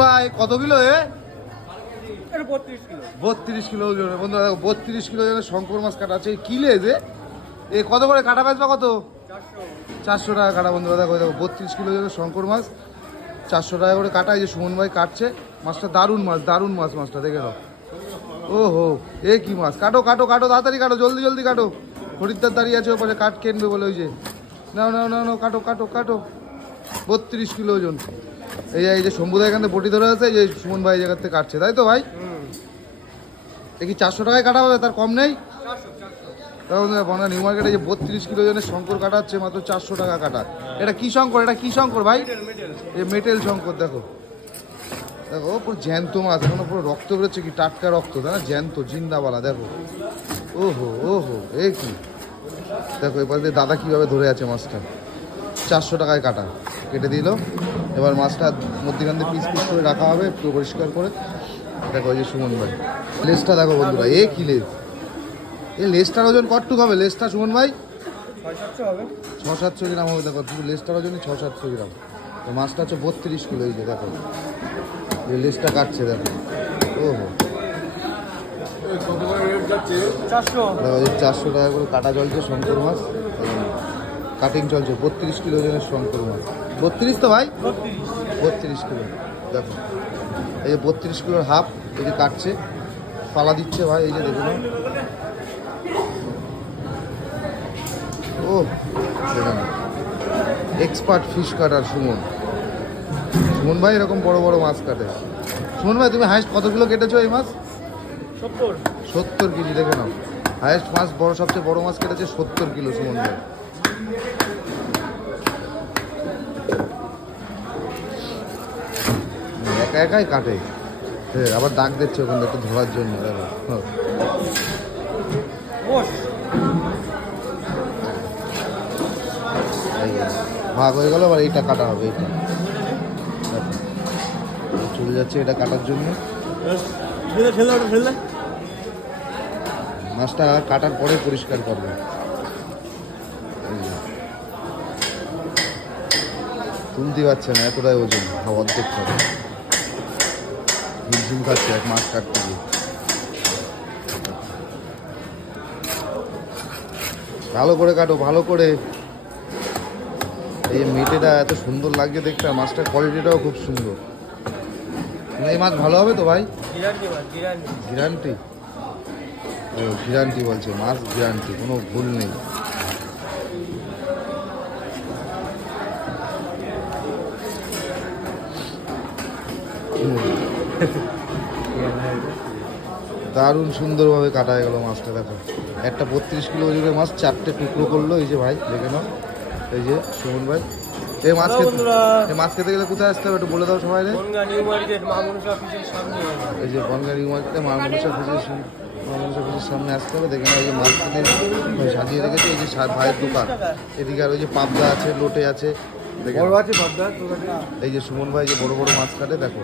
ভাই কত কিলো এ? বত্রিশ কিলো। ওজন বন্ধুরা দেখো বত্রিশ কিলো ওজনের শঙ্কর মাছ কাটা আছে। কিলে যে? এ কত করে? কাটা বেচবা কত? চারশো। টাকা কাটা বন্ধুরা দেখো দেখো বত্রিশ কিলো ওজনের শঙ্কর মাছ। চারশো টাকা করে কাটা এই যে সুমন ভাই কাটছে। মাছটা দারুণ মাছ দারুণ মাছ মাছটা দেখে নাও। ও হো এ কি মাছ? কাটো কাটো কাটো তাড়াতাড়ি কাটো জলদি জলদি কাটো। খরিদ্দার দাঁড়িয়ে আছে ওপরে কাঠ কিনবে বলে ওই যে। নাও নাও নাও নাও কাটো কাটো কাটো। বত্রিশ কিলো ওজন। এই যে এই যে শম্ভুদা এখান বটি ধরে আছে, এই যে সুমন ভাই এই জায়গার থেকে কাটছে, তাই তো ভাই? কি চারশো টাকায় কাটা হবে? তার কম নেই? বন্ধুরা নিউ মার্কেটে যে বত্রিশ কিলো ওজনের শঙ্কর কাটা হচ্ছে, মাত্র চারশো টাকা কাটা। এটা কি শঙ্কর? এটা কি শঙ্কর ভাই? এই মেটেল শঙ্কর, দেখো। দেখো, পুরো জ্যান্ত মাছ, এখনও পুরো রক্ত বেরোচ্ছে কি? টাটকা রক্ত, তাই না? জ্যান্ত জিন্দাওয়ালা দেখো। ওহো ওহো, এ কি? দেখো এবার দাদা কীভাবে ধরে আছে মাছটা। চারশো টাকায় কাটা, কেটে দিল। এবার মাছটা মধ্যখান দিয়ে পিস পিস করে রাখা হবে পুরো পরিষ্কার করে। দেখো ওই যে সুমন ভাই। লেজটা দেখো বন্ধুরা এ কি লেজ? এই লেজটার ওজন কটটুক হবে? লেজটা সুমন ভাই? ছ সাতশো গ্রাম হবে দেখো শুধু লেজটার ওজনই ছ সাতশো গ্রাম। তো মাছটা হচ্ছে বত্রিশ কিলো এই যে দেখো। এই লেজটা কাটছে দেখো। ওহো। চারশো টাকা করে কাটা চলছে শঙ্কর মাছ। কাটিং চলছে বত্রিশ কিলো ওজনের শঙ্কর মাছ। বত্রিশ তো ভাই? বত্রিশ। কিলো। দেখো। এই যে বত্রিশ কিলোর হাফ এই যে কাটছে। পালা দিচ্ছে ভাই এই যে দেখুন। ও দেখুন। এক্সপার্ট ফিশ কাটার সুমন। সুমন ভাই এরকম বড় বড় মাছ কাটে। সুমন ভাই তুমি হাইস্ট কত কিলো কেটেছো এই মাছ? সত্তর। সত্তর কেজি দেখে নাও। হাইয়েস্ট মাছ বড় সবচেয়ে বড় মাছ কেটেছে সত্তর কিলো সুমন ভাই। একা একাই কাটে। আবার ডাক দিচ্ছে ওখানে একটু ধরার জন্য ভাগ হয়ে গেল আবার এইটা কাটা হবে এইটা। চলে যাচ্ছে এটা কাটার জন্য। মাছটা কাটার পরে পরিষ্কার করবে এই যে। তুলতে পারছে না এতটাই ওজন হাওয়া অর্ধেক খাবে ঝিমঝিম খাচ্ছে এক মাছ কাটতে গিয়ে। ভালো করে কাটো ভালো করে। এই মেটেটা এত সুন্দর লাগছে দেখতে আর মাছটার কোয়ালিটিটাও খুব সুন্দর। এই মাছ ভালো হবে তো ভাই? গ্যারান্টি গ্যারান্টি বলছে মাছ গ্যারান্টি কোনো ভুল নেই। দারুণ সুন্দরভাবে কাটা গেল মাছটা দেখো। একটা বত্রিশ কিলো ওজনের মাছ চারটে টুকরো করল এই যে ভাই দেখে নাও। এই যে সুমন ভাই। এই মাছ খেতে এই মাছ খেতে গেলে কোথায় আসতে হবে একটু বলে দাও সবাই বনগা নিউ এই যে বনগাড়ি মার্কেটে মা মনসা পুজোর মা মনসা পুজোর সামনে আসতে হবে। দেখে না এই যে মার্কেটে সাজিয়ে রেখেছে এই যে ভাইয়ের দোকান। এদিকে আর ওই যে পাবদা আছে লোটে আছে এই যে সুমন ভাই যে বড় বড় মাছ কাটে দেখো।